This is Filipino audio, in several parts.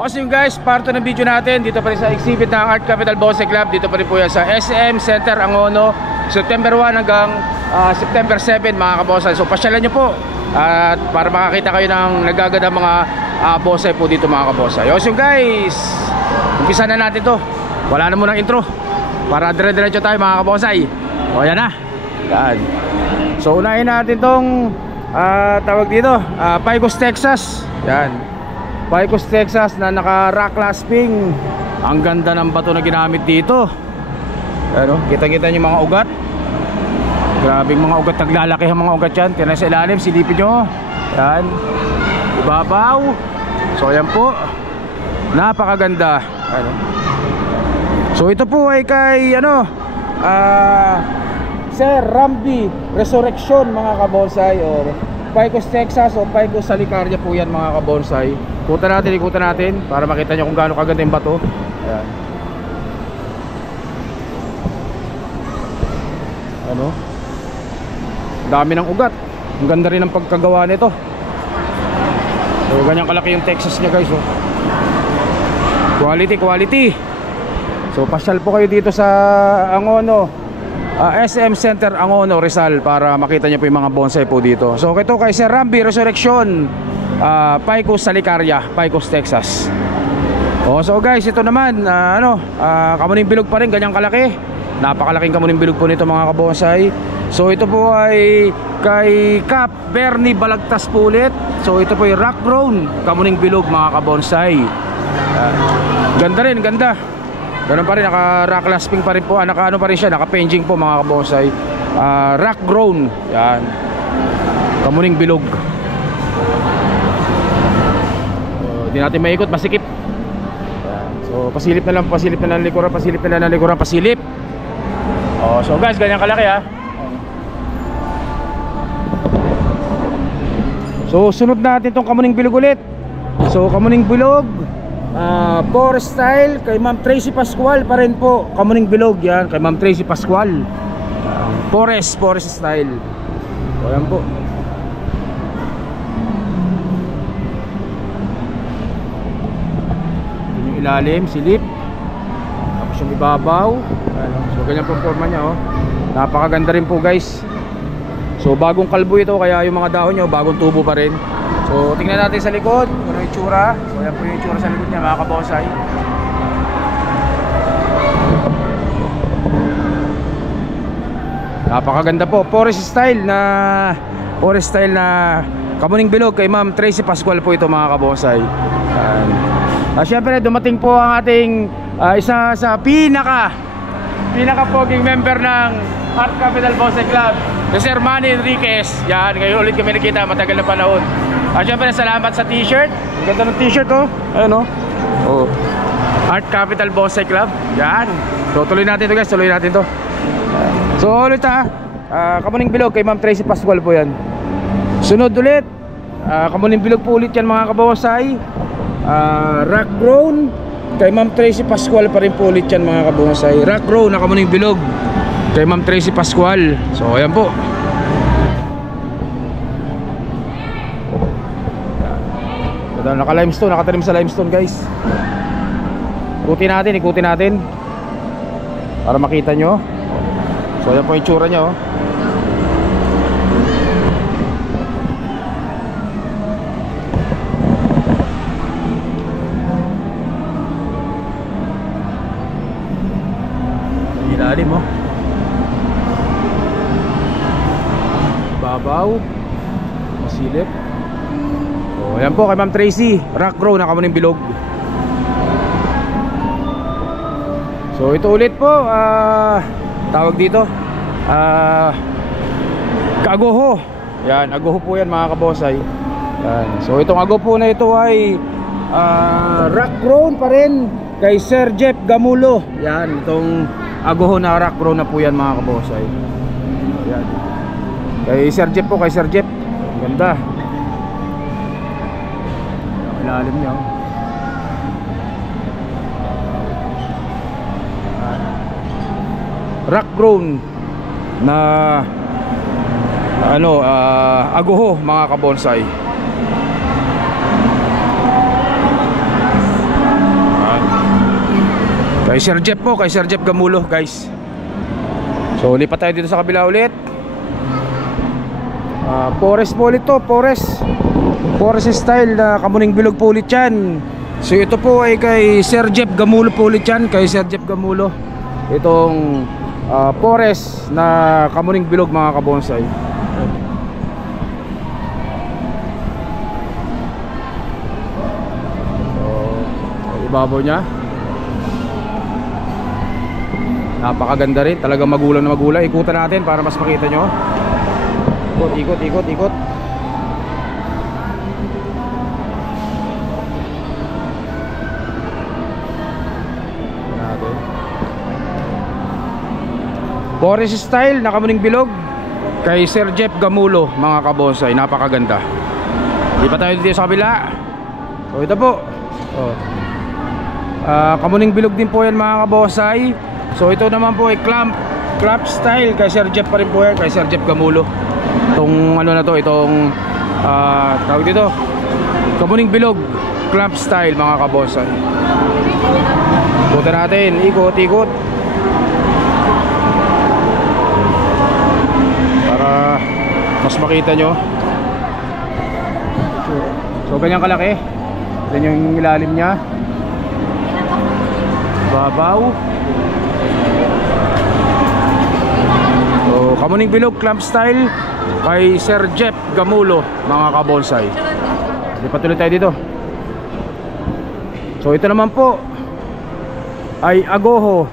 Okay guys, part ng video natin dito pa rin sa exhibit ng Art Capital Bonsai Club. Dito pa rin po yan sa SM Center Angono, September 1 hanggang September 7 mga kabonsai. So pasyalan nyo po at para makakita kayo ng nagaganda mga bonsai po dito mga kabonsai. Okay guys, umpisa na natin to. Wala na munang intro para dire-diretso tayo mga kabonsai. O yan na. Yan. So unahin natin tong tawag dito, Picos, Texas. Yan, Picos, Texas na naka rock clasping. Ang ganda ng bato na ginamit dito. Ano, kita-kita niyo mga ugat. Grabing mga ugat, naglalaki ang mga ugat yan. Tingnan sa ilalim, silipin nyo. Yan, ibabaw. So yan po, napakaganda. Ano, so ito po ay kay Sir Rambi Resurrection mga kabonsai, or Picos, Texas o Picos Salicaria po yan mga kabonsai. Ikutan natin para makita nyo kung gaano kaganda yung bato. Ayan. Ano, dami ng ugat. Ang ganda rin ng pagkagawa nito. So ganyan kalaki yung Texas nya guys, oh. Quality. So pasyal po kayo dito sa Angono, SM Center Angono, Rizal, para makita nyo po yung mga bonsai po dito. So ito kay Sir Rambi Resurrection, Picos Salicaria, Picos, Texas. So guys, ito naman kamuning bilog pa rin, ganyang kalaki. Napakalaking kamuning bilog po nito mga kabonsai. So ito po ay kay Cap Bernie Balagtas po ulit. So ito po ay rock grown kamuning bilog mga kabonsai. Ganda rin, ganda. Ganun pa rin, naka rock clasping pa rin po, naka pa rin siya, naka penging po mga kabonsai. Rock grown. Yan, kamuning bilog. Hindi natin maikot, masikip. So pasilip na lang likuran, pasilip. So guys, ganyan kalaki ha. So sunod natin tong kamuning bilog ulit. So kamuning bilog, forest style kay Ma'am Tracy Pascual pa rin po. Kamuning bilog yan kay Ma'am Tracy Pascual, forest style. So yan po. Yung ilalim, silip. Tapos yung ibabaw. So ganyan po forma nya, oh. Napakaganda rin po guys. So bagong kalbo ito, kaya yung mga dahon nyo bagong tubo pa rin. So tingnan natin sa likod kung ano yung itsura. So yan po yung itsura sa likod niya mga kabonsai. Napakaganda po, forest style na kamuning bilog kay Ma'am Tracy Pascual po ito mga kabonsai. Syempre dumating po ang ating isa sa pinaka poging member ng Art Capital Bonsai Club, Sir Manny Enriquez. Yan, ngayon ulit kami nakita, matagal na panahon. Syempre salamat sa t-shirt. Ang ganda ng t-shirt, oh. Ayun, oh. Art Capital Bonsai Club. Yan. So tuloy natin to guys, So ulit kamuning bilog kay Ma'am Tracy Pascual po yan. Sunod ulit, kamuning bilog po ulit yan mga kabonsai. Rock grown kay Ma'am Tracy Pascual pa rin po ulit yan mga kabonsai. Rock grown na kamuning bilog kay Ma'am Tracy Pascual. So ayan po. Naka limestone, nakatanim sa limestone guys. Ikutin natin para makita nyo. So ayan po yung tsura nya, oh. Ilalim, oh. Babaw, masilip. So ayan po kay Ma'am Tracy, rock grow na kamuning bilog. So ito ulit po, tawag dito, Agoho. Yan, Agoho po yan mga kabonsai. Yan. So itong Agoho na ito ay rock grown pa rin kay Sir Jeff Gamulo. Yan, itong Agoho na rock grown na po yan mga kabonsai. Yan, kay Sir Jeff po, ganda. Ilalim niya, oh. Rock grown na Agoho mga kabonsai. Kay Sir Jeff po, kay Sir Jeff Gamulo guys. So lipat tayo dito sa kabila ulit. Forest po ulit to, Forest style na Kamuning Bilog po ulit yan. So ito po ay kay Sir Jeff Gamulo po ulit yan, kay Sir Jeff Gamulo. Itong forest na Kamuning Bilog mga kabonsay. Ibabaw niya napakaganda rin, talagang magulang na magulang. Ikutan natin para mas makita nyo. Ikot. Forest style na Kamuning Bilog kay Sir Jeff Gamulo mga kabonsay, napakaganda. Di pa tayo dito sa kabila. So ito po Kamuning Bilog din po yan mga kabonsay. So ito naman po ay clamp style kay Sir Jeff pa rin po yan, kay Sir Jeff Gamulo. Itong ano na to, itong tawag dito Kamuning Bilog clamp style mga kabonsay. Ikutan natin, ikot para mas makita nyo. So ganyan kalaki. Yan yung ilalim nya, babaw. So Kamuning Bilog clamp style kay Sir Jeff Gamulo mga kabonsay. Lipat ulit tayo dito. So ito naman po ay agoho.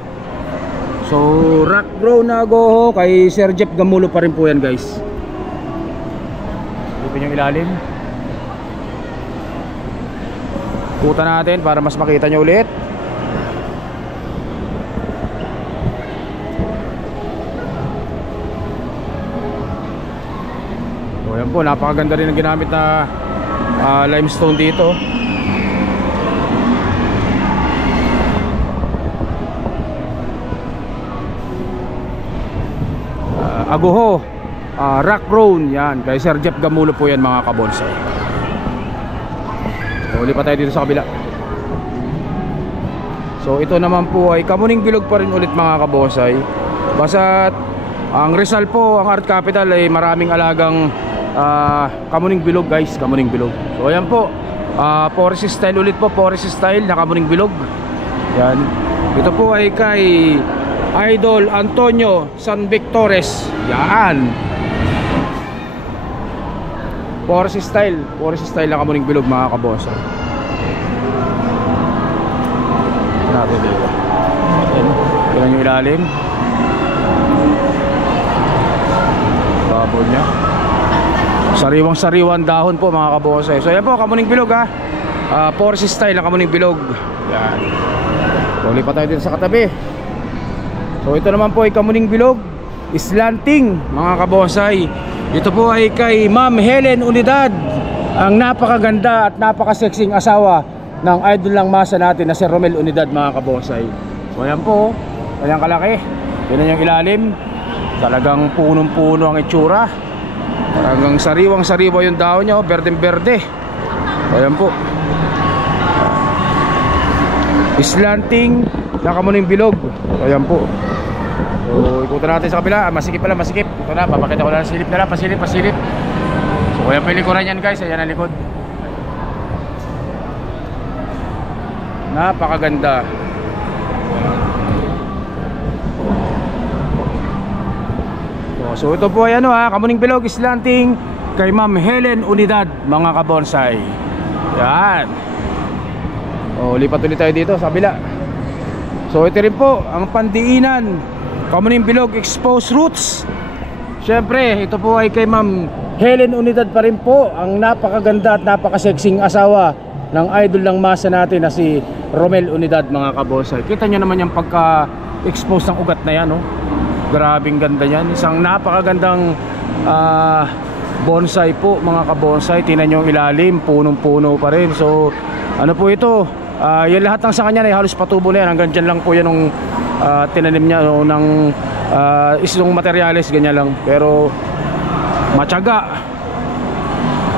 So rock grow na agoho kay Sir Jeff Gamulo pa rin po yan guys. Ipin yung ilalim. Kuta natin para mas makita nyo ulit. So yan po, napakaganda rin ang ginamit na limestone dito. Agoho rock brown yan kay Sir Jeff Gamulo po yan mga kabonsay. So ulit pa tayo dito sa kabila. So ito naman po ay Kamuning Bilog pa rin ulit mga kabonsay. Basta ang Rizal po, ang art capital ay maraming alagang Kamuning Bilog guys, Kamuning Bilog. So ayan po, forest style ulit po, forest style na Kamuning Bilog. Yan. Ito po ay kay Idol Antonio San Victores. Yan. Forest style na Kamuning Bilog mga kabonsay. Natin dito. Yan yung ilalim. Babaw niya. Sariwang-sariwang dahon po mga kabonsay. So yan po, Kamuning Bilog forest style na Kamuning Bilog. Yan. So lipat tayo dito sa katabi. So ito naman po ay Kamuning Bilog slanting mga kabonsay. Ito po ay kay Ma'am Helen Unidad, ang napakaganda at napakasexing asawa ng idol lang masa natin na si Romel Unidad mga kabonsay. So ayan po, ayan kalaki. Yan yung ilalim. Talagang punong-puno ang itsura. Talagang sariwang-sariwa yung dahon niya, berdeng-berde. Ayan po. Slanting na Kamuning Bilog. Ayan po. So ikutan natin sa kabila. Masikip pala, masikip. Ito na, papakita ko na silip na lang. Pasilip. So ayan po yung likuran yan guys. Ayan ang likod. Napakaganda. So ito po ay Kamuning Bilog slanting kay Ma'am Helen Unidad mga kabonsay. Yan. Lipat ulit tayo dito sa kabila. So ito rin po ang pandiinan Kamuning Bilog exposed roots. Siyempre ito po ay kay Ma'am Helen Unidad pa rin po, ang napakaganda at napakasexing asawa ng idol ng masa natin na si Romel Unidad mga kabonsay. Kita nyo naman yung pagka-expose ng ugat na yan, no? Grabing ganda yan. Isang napakagandang bonsai po mga kabonsai. Tingnan nyo yung ilalim, punong-puno pa rin. So ano po ito, yung lahat ng sa kanya ay halos patubo na yan. Hanggang dyan lang po yan nung tinanim niya ng isang materyales, ganyan lang. Pero matyaga,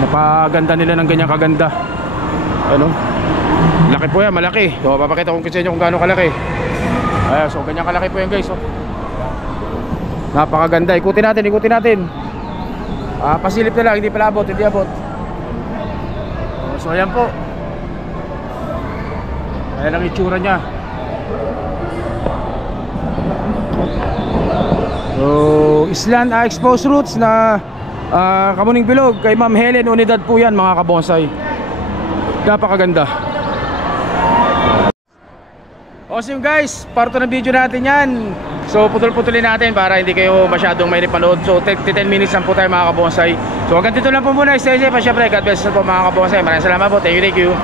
napaganda nila ng ganyan kaganda. Ano? Laki po yan, malaki. So papakita ko sa inyo kung gaano kalaki. Ayan, so ganyan kalaki po yan guys, oh. Napakaganda. Ikutin natin, ikutin natin. Pasilip na lang, hindi pala abot, hindi abot. So ayan po. Ayan ang itsura niya. So Island exposed roots na kamuning bilog kay Ma'am Helen Unidad po yan mga kabonsay. Napakaganda. Awesome guys, part 2 ng video natin yan. So putol-putulin natin para hindi kayo masyadong may panood. So 10 minutes lang po tayo mga kabonsay. So hanggang dito lang po muna. Stay safe, syempre God bless po mga kabonsay. Maraming salamat po, thank you.